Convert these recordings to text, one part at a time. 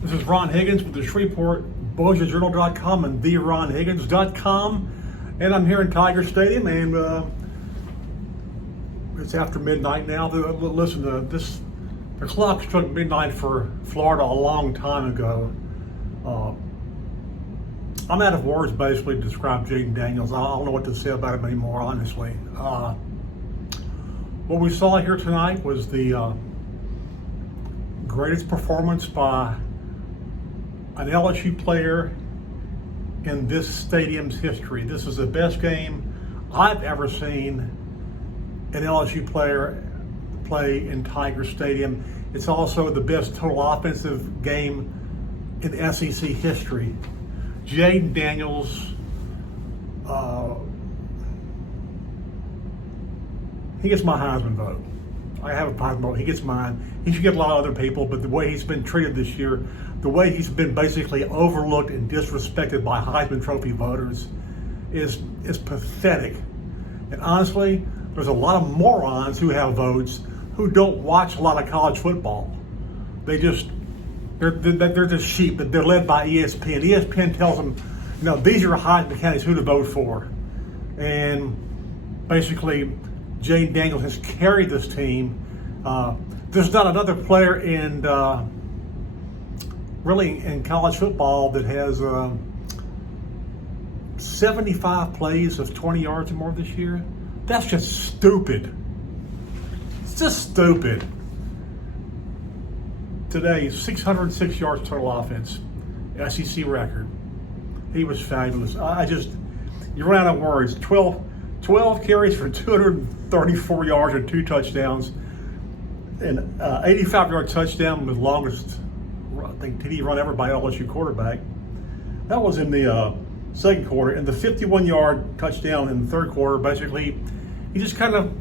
This is Ron Higgins with the Shreveport-Bossier and theronhiggins.com. And I'm here in Tiger Stadium, and it's after midnight now. Listen to this. The clock struck midnight for Florida a long time ago. I'm out of words basically to describe Jaden Daniels. I don't know what to say about him anymore, honestly. What we saw here tonight was the greatest performance by an LSU player in this stadium's history. This is the best game I've ever seen an LSU player play in Tiger Stadium. It's also the best total offensive game in SEC history. Jaden Daniels, he gets my Heisman vote. I have a Heisman vote. He gets mine. He should get a lot of other people, but the way he's been treated this year, the way he's been basically overlooked and disrespected by Heisman Trophy voters is pathetic. And honestly, there's a lot of morons who have votes who don't watch a lot of college football. They're just sheep. They're led by ESPN. ESPN tells them, these are Heisman candidates who to vote for. And basically, Jaden Daniels has carried this team. There's not another player in college football that has 75 plays of 20 yards or more this year. That's just stupid. It's just stupid. Today, 606 yards total offense, SEC record. He was fabulous. You run out of words. 12 carries for 234 yards and 2 touchdowns. And 85-yard touchdown was longest, I think, TD run ever by LSU quarterback. That was in the second quarter. And the 51-yard touchdown in the third quarter, basically, he just kind of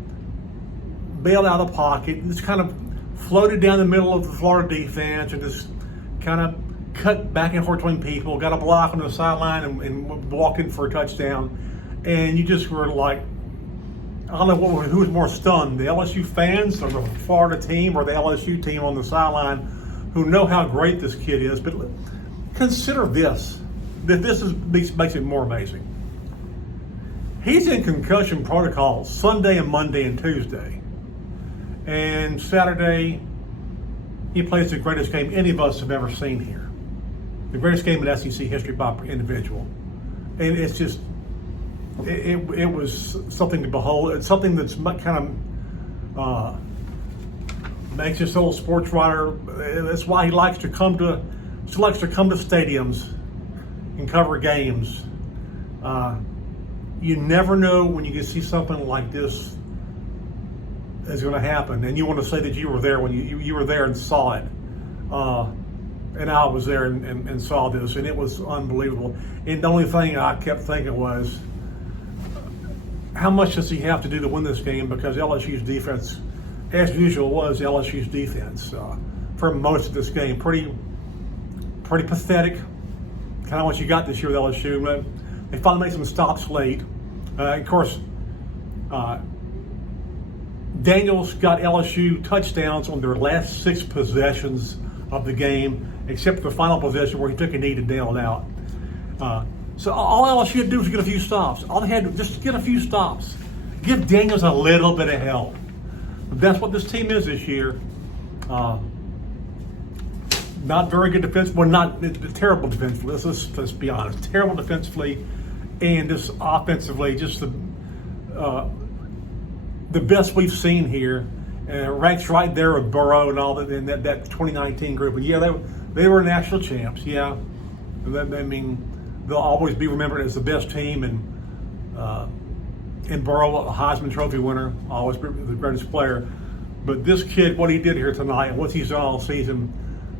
bailed out of the pocket, just kind of floated down the middle of the Florida defense and just kind of cut back and forth between people, got a block on the sideline and walked in for a touchdown. And you just were like, I don't know who was more stunned, the LSU fans or the Florida team or the LSU team on the sideline who know how great this kid is. But consider this, that makes it more amazing. He's in concussion protocol Sunday and Monday and Tuesday. And Saturday, he plays the greatest game any of us have ever seen here. The greatest game in SEC history by individual. And it's just, it was something to behold. It's something that's kind of makes this old sports writer. That's why he likes to come to stadiums and cover games. You never know when you can see something like this is going to happen, and you want to say that you were there when you were there and saw it. And I was there and saw this, and it was unbelievable. And the only thing I kept thinking was, how much does he have to do to win this game? Because LSU's defense, as usual, was LSU's defense for most of this game. Pretty pathetic. Kind of what you got this year with LSU. They finally made some stops late. Of course, Daniels got LSU touchdowns on their last 6 possessions of the game, except for the final possession where he took a knee to nail it out. So all LSU had to do was get a few stops. All they had to just get a few stops. Give Daniels a little bit of help. That's what this team is this year. Not very good defensively. Well, not terrible defensively. Let's be honest. Terrible defensively, and just offensively, just the best we've seen here. Ranks right there with Burrow and all that in that 2019 group. And yeah, they were national champs. Yeah, they'll always be remembered as the best team, and Burrow, a Heisman Trophy winner, always be the greatest player. But this kid, what he did here tonight, and what he's done all season,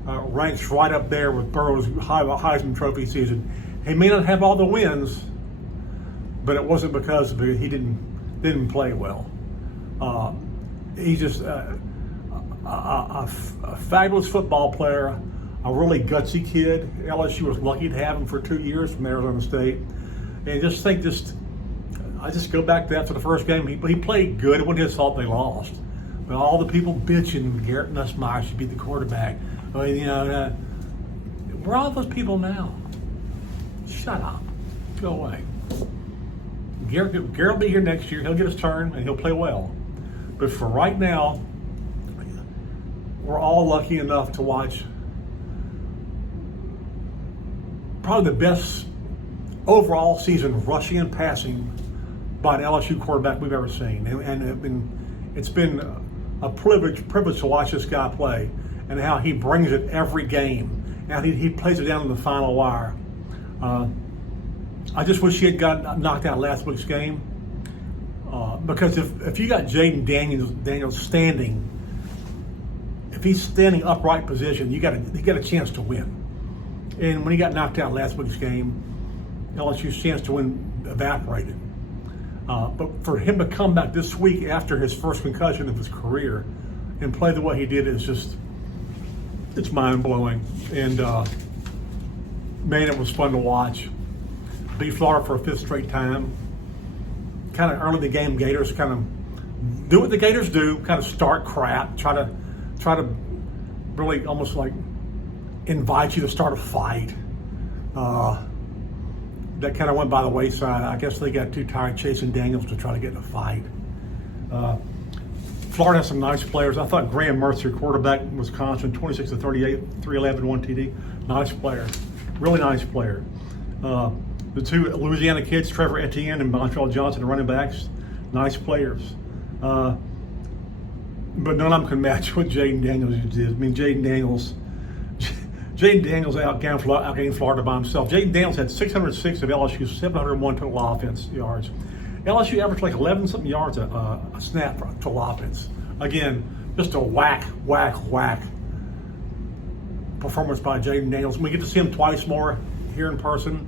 ranks right up there with Burrow's Heisman Trophy season. He may not have all the wins, but it wasn't because he didn't play well. He's just a fabulous football player, a really gutsy kid. LSU was lucky to have him for 2 years from Arizona State. And I just go back to that for the first game. He played good. It wasn't his fault they lost. But all the people bitching Garrett Nussmeier should be the quarterback. Where are all those people now? Shut up. Go away. Garrett will be here next year. He'll get his turn and he'll play well. But for right now, we're all lucky enough to watch probably the best overall season rushing and passing by an LSU quarterback we've ever seen. And it's been a privilege to watch this guy play and how he brings it every game. And he plays it down to the final wire. I just wish he had got knocked out last week's game. Because if you got Jaden Daniels standing, if he's standing upright position, you got a chance to win. And when he got knocked out last week's game, LSU's chance to win evaporated. But for him to come back this week after his first concussion of his career and play the way he did is just, it's mind-blowing. And man, it was fun to watch. Beat Florida for a fifth straight time. Kind of early in the game, Gators kind of do what the Gators do, kind of start crap, try to really almost like invite you to start a fight. That kind of went by the wayside. I guess they got too tired chasing Daniels to try to get in a fight. Florida has some nice players. I thought Graham Mercer, quarterback in Wisconsin, 26-38, 311, 1 TD. Nice player. Really nice player. The two Louisiana kids, Trevor Etienne and Montreal Johnson, the running backs, nice players. But none of them can match what Jaden Daniels did. I mean, Jaden Daniels outgained Florida by himself. Jaden Daniels had 606 of LSU's 701 total offense yards. LSU averaged like 11-something yards a snap for total offense. Again, just a whack performance by Jaden Daniels. We get to see him twice more here in person.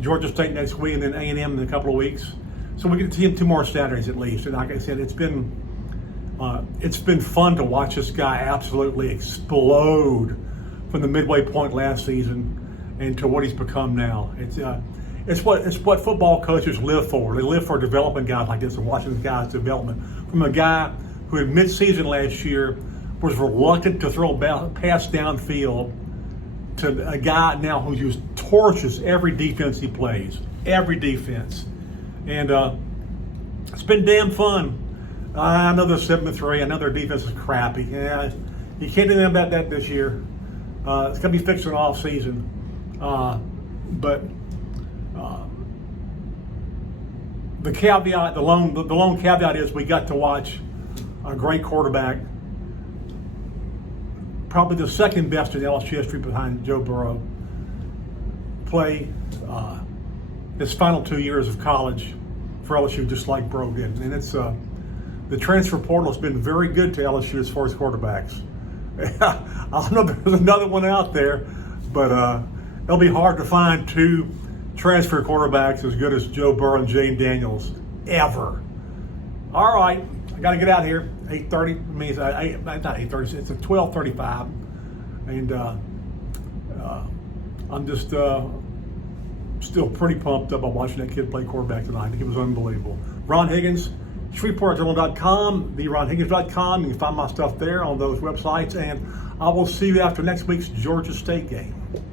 Georgia State next week and then A&M in a couple of weeks. So we get to see him 2 more Saturdays at least. And like I said, it's been fun to watch this guy absolutely explode from the midway point last season and to what he's become now. It's what football coaches live for. They live for developing guys like this and watching this guy's development. From a guy who in mid-season last year was reluctant to throw a pass downfield to a guy now who just torches every defense he plays. Every defense. And it's been damn fun. I know they're 7-3. I know their defense is crappy. Yeah, you can't do anything about that this year. It's going to be fixed in the off season. But the caveat, the lone caveat is we got to watch a great quarterback, probably the second best in LSU history behind Joe Burrow, play his final 2 years of college for LSU just like Burrow did. And it's the transfer portal has been very good to LSU as far as quarterbacks. I don't know if there's another one out there, but it'll be hard to find 2 transfer quarterbacks as good as Joe Burrow and Jaden Daniels ever. All right, I got to get out of here. 8:30. I mean, it's not 8:30. It's 12:35, and I'm just still pretty pumped up about watching that kid play quarterback tonight. I think it was unbelievable. Ron Higgins, Shreveport.com, theronhiggins.com. You can find my stuff there on those websites, and I will see you after next week's Georgia State game.